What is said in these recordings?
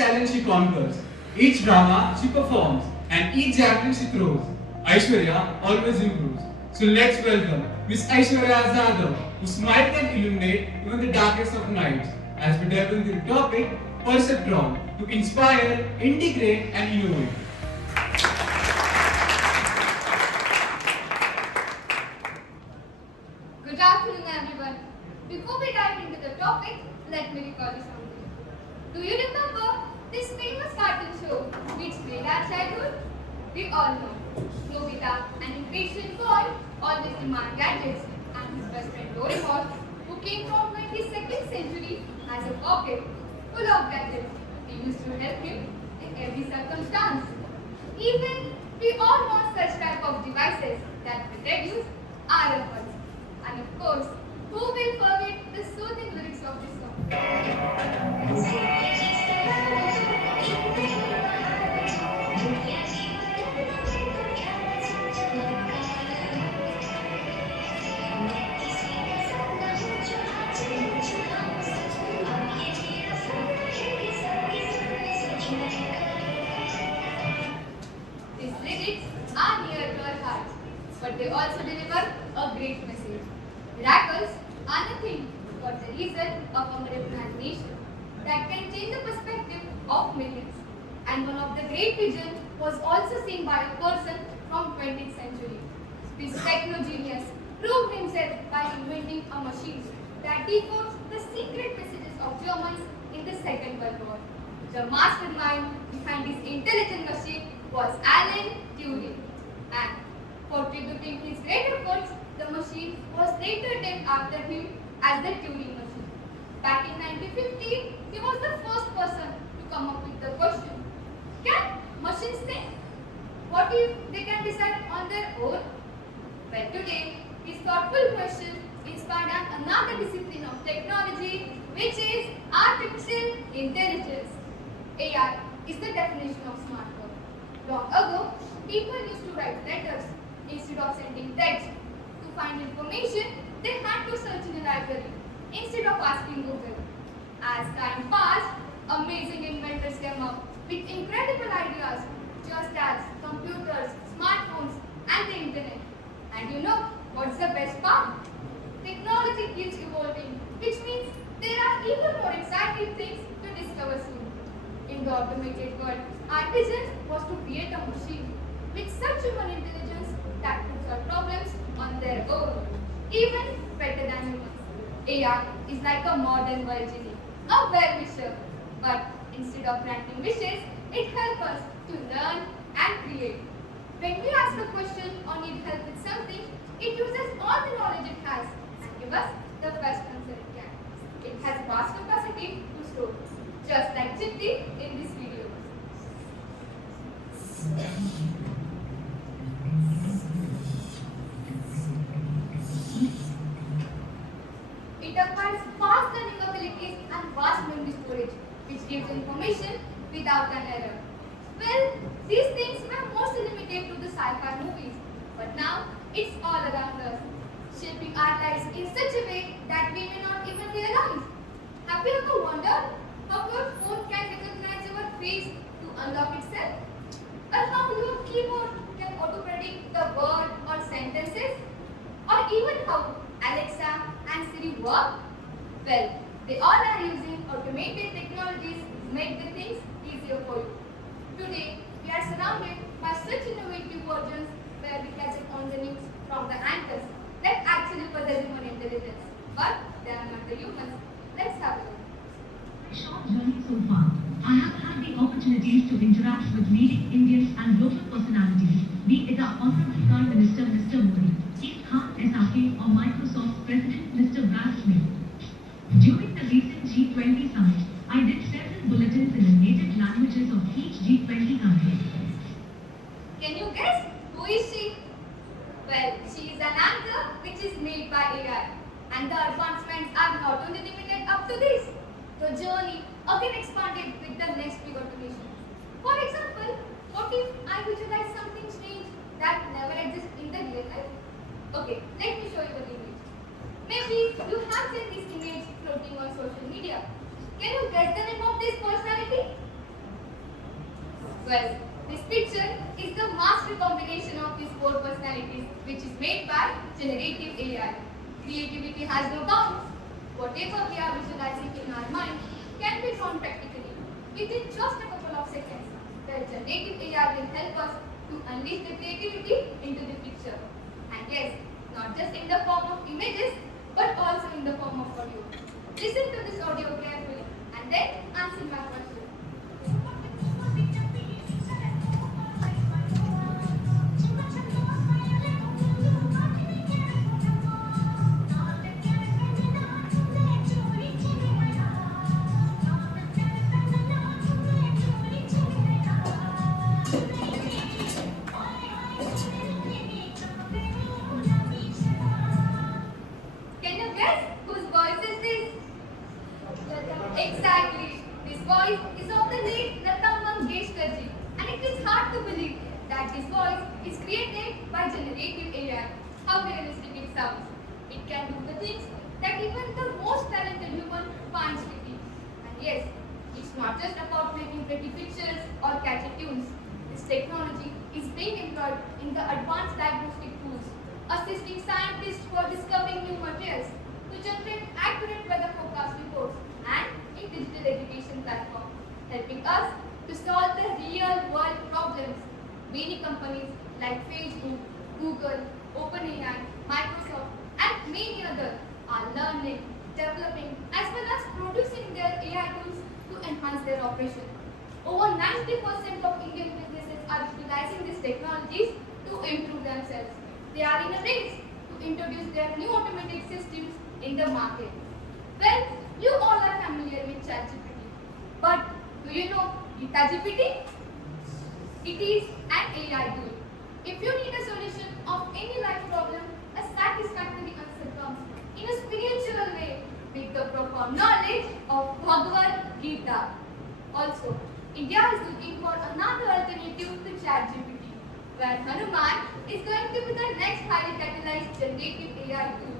challenge she conquers, each drama she performs, and each javelin she throws. Aishwarya always improves. So let's welcome Miss Aishwarya Jadhav, who smile can illuminate even the darkest of nights, as we delve into the topic Perceptron to inspire, integrate, and innovate. Good afternoon, everyone. Before we dive into the topic, let me recall you something. Do you remember this famous cartoon show which made our childhood? We all know. Nobita, an impatient boy, always demand gadgets, and his best friend Doraemon, who came from 22nd century, has a pocket full of gadgets. We used to help him in every circumstance. Even we all want such type of devices that will reduce our efforts. And of course, who will forget the soothing lyrics of this song? These lyrics are near to our hearts, but they also deliver a great message. Miracles are nothing but the result of a miracle imagination that can change the perspective of millions. And one of the great visions was also seen by a person from 20th century. This techno genius proved himself by inventing a machine that decodes the secret messages of Germans in the Second World War. The mastermind behind this intelligent machine was Alan Turing. And for tributing his great efforts, the machine was later named after him as the Turing machine. Back in 1950, he was the first person to come up with the question, can machines think? What if they can decide on their own? Well, today, his thoughtful question inspired another discipline of technology, which is artificial intelligence. AI is the definition of smart work. Long ago, people used to write letters instead of sending text. To find information, they had to search in a library instead of asking Google. As time passed, amazing inventors came up with incredible ideas, just as computers, smartphones, and the internet. And you know what's the best part? Technology keeps evolving, which means there are even more exciting things to discover soon. In the automated world, our vision was to create a machine with such human intelligence that could solve problems on their own, even better than humans. AI is like a modern world genie, a well-wisher, but instead of granting wishes, it helps us to learn and create. When we ask a question or need help with something, it uses all the knowledge it has and gives us the best answer it can. It has vast capacity to store, just like Chitti in this video. It acquires fast learning abilities and vast memory storage, which gives information without an error. Well, these things were mostly limited to the sci-fi movies, but now it's all around us, shaping our lives in such a way that we may not even realize. Have you ever wondered how your phone can recognize your face to unlock itself? Or how your keyboard can auto-predict the word or sentences? Or even how Alexa and Siri work? Well, they all are using automated technologies to make the things easier for you. Today, we are surrounded by such innovative versions where we catch up on the news from the anchors that actually possess human intelligence. But they are not the humans. Let's have a look. Short journey so far, I have had the opportunities to interact with leading Indian and global personalities, be it our Honorable Prime Minister Mr. Modi, Chief Khan SRK or Microsoft President Mr. Brad Smith. During the recent G20 summit, I did several bulletins in the native languages of each G20 country. Can you guess who is she? Well, she is an anchor which is made by AI. And the advancements are not only limited up to this. The journey again expanded with the next big automation. For example, what if I visualize something strange that never exists in the real life? Okay, let me show you the image. Maybe you have seen this image floating on social media. Can you guess the name of this personality? master combination of these four personalities, which is made by generative AI. Creativity has no bounds. Whatever we are visualizing in our mind can be drawn practically within just a couple of seconds. The generative AI will help us to unleash the creativity into the picture. And yes, not just in the form of images, but also in the form of audio. Listen to this audio carefully and then answer my question. Can you guess whose voice is this? Exactly. This voice is of the late Lata Mangeshkarji, and it is hard to believe that this voice is created by generative AI. How realistic it sounds. It can do the things that even the most talented human finds tricky. And yes, it's not just about making pretty pictures or catchy tunes. This technology is being employed in the advanced diagnostic tools, assisting scientists for discovering new materials to generate accurate weather forecast reports and in digital education platforms, helping us to solve the real world problems. Many companies like Facebook, Google, OpenAI, Microsoft, and many others are learning, developing, as well as producing their AI tools to enhance their operation. Over 90% of Indian businesses are utilizing these technologies to improve themselves. They are in a race to introduce their new automatic systems in the market. Well, you all are familiar with ChatGPT. But do you know ChatGPT? It is an AI tool. If you need a solution of any life problem, a satisfactory answer comes in a spiritual way with the profound knowledge of Bhagavad Gita. Also, India is looking for another alternative to ChatGPT, where Hanuman is going to be the next highly catalyzed generative AI tool.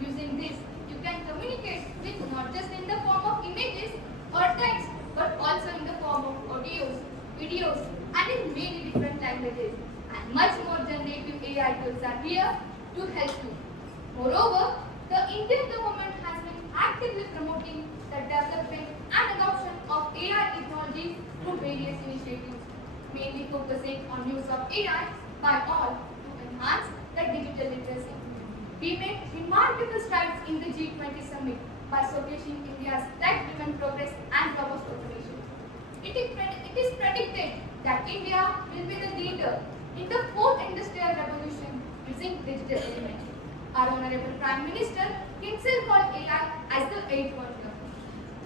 Using this, you can communicate with not just in the form of images or text, but also in the form of audios, videos, and in many different languages. And much more generative AI tools are here to help you. Moreover, the Indian government has been actively promoting the development and adoption of AI technologies through various initiatives, mainly focusing on use of AI by all to enhance the digital literacy. We made remarkable strides in the G20 summit by showcasing India's tech-driven progress and robust automation. It is predicted that India will be the leader in the fourth industrial revolution using digital elements. Our Honorable Prime Minister himself called AI as the eighth wonder.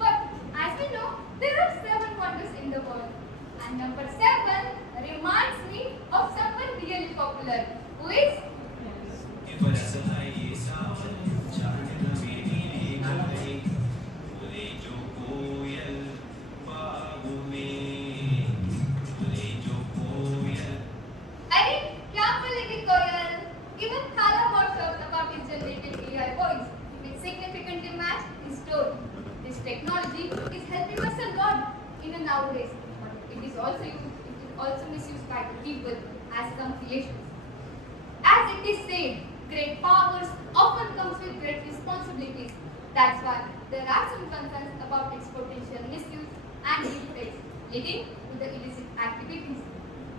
But as we know, there are seven wonders in the world. And number seven reminds me of someone really popular, who is अरे क्या बोलेगी कोयल? Even Thala was talked about his generative AI voice, which significantly matched his tone. This technology is helping us a lot in a nowadays, but it is also misused by the people as some creations. As it is said, great powers often comes with great responsibilities. That's why there are some concerns about its potential misuse and effects, leading to the illicit activities.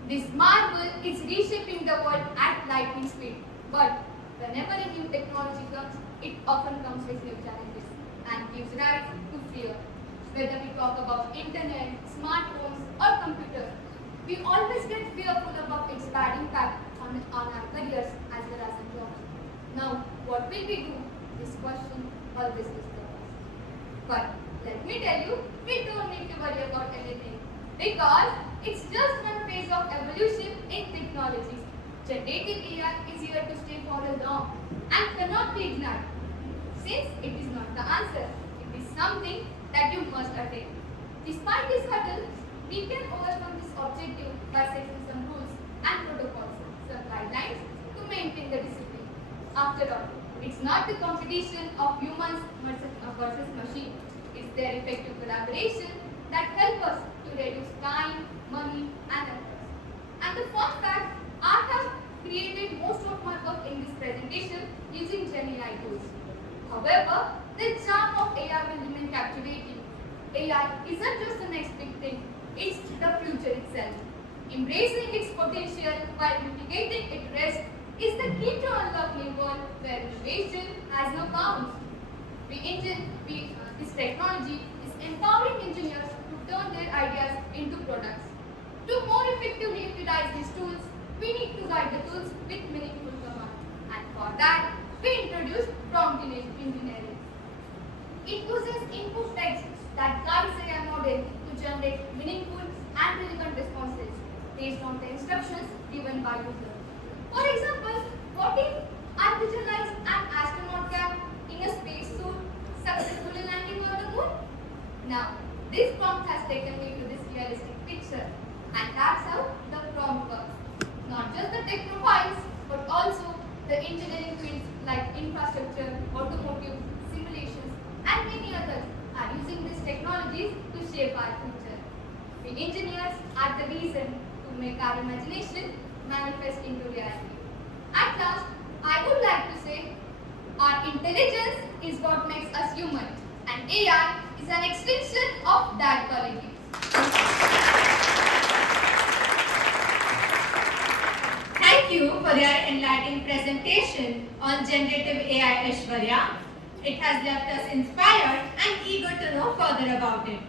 This marvel is reshaping the world at lightning speed. But whenever a new technology comes, it often comes with new challenges and gives rise to fear. Whether we talk about internet, smartphones, or computers, we always get fearful about its bad impact on our careers as well as on jobs. Now, what will we do? This question always disturbs us. But let me tell you, we don't need to worry about anything because it's just one phase of evolution in technologies. Generative AI is here to stay for a long and cannot be ignored. Since it is not the answer, it is something that you must attain. Despite these hurdles, we can overcome this objective by setting some rules and protocols, some guidelines to maintain the discipline. After all, it's not the competition of humans versus machine. It's their effective collaboration that help us to reduce time, money, and effort. And the fun fact, our communication using GenAI tools. However, the charm of AI will remain captivating. AI isn't just the next big thing, it's the future itself. Embracing its potential while mitigating its risk is the key to unlocking a world where innovation has no bounds. This technology is empowering engineers to turn their ideas into products. To more effectively utilize these tools, we need to guide the tools with meaningful commands. And for that, we introduce prompt engineering. It uses input text that guides AI model to generate meaningful and relevant responses based on the instructions given by user. For example, what if I visualize an astronaut cap in a spacesuit successfully landing on the moon? Now, this prompt has taken me to this realistic picture, and that's how the prompt works. Not just the tech profiles, but also the engineering fields like infrastructure, automotive, simulations, and many others are using these technologies to shape our future. We engineers are the reason to make our imagination manifest into reality. At last, I would like to say our intelligence is what makes us human, and AI is an extension of that quality. Thank you for your enlightening presentation on generative AI, Aishwarya. It has left us inspired and eager to know further about it.